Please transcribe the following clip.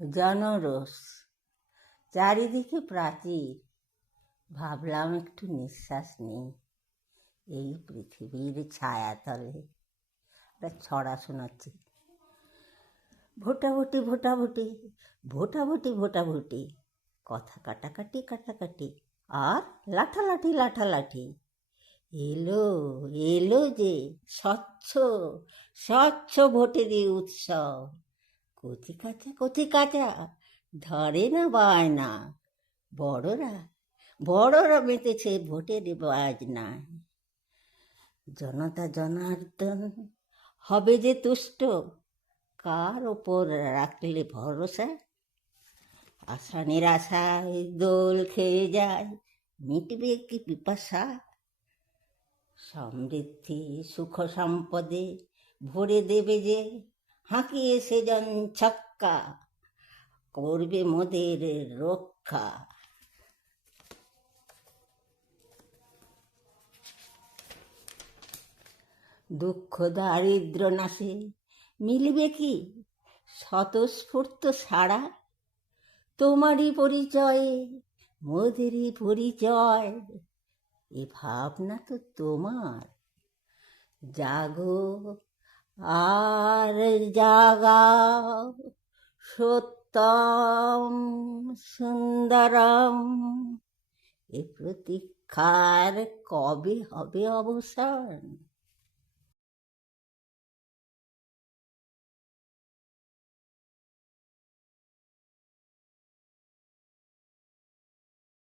জনরোষ, চারিদিকে প্রাচীর। ভাবলাম একটু নিঃশ্বাস নেই এই পৃথিবীর ছায়াতলে। একটা ছড়া শোনাচ্ছি। ভোটাভুটি ভোটাভুটি, ভোটাভুটি ভোটাভুটি, কথা কাটাকাটি কাটাকাটি, আর লাঠালাঠি লাঠালাঠি। এলো এলো যে স্বচ্ছ স্বচ্ছ ভোটেরই উৎসব। কচি কাঁচা কচি কাঁচা ধরে না বায়না, বড়রা বড়রা মেতেছে ভোটের বাজনায়। জনতা জনার্দন হবে যে তুষ্ট, কার ওপর রাখলে ভরসা? আশা নিরাশায় দোল খেয়ে যায়, মিটবে কি পিপাসা? সমৃদ্ধি সুখ সম্পদে ভরে দেবে যে, হাঁকিয়ে সেজন ছক্কা, করবে মোদের রক্ষা। দুঃখ দারিদ্র নাশে মিলবে কি স্বতঃস্ফূর্ত সাড়া? তোমারই পরিচয়ে মোদেরই পরিচয়, এ ভাবনা তো তোমার। জাগো আর জাগাও সত্যম সুন্দরম, এ প্রতীক্ষার কবে হবে অবসান?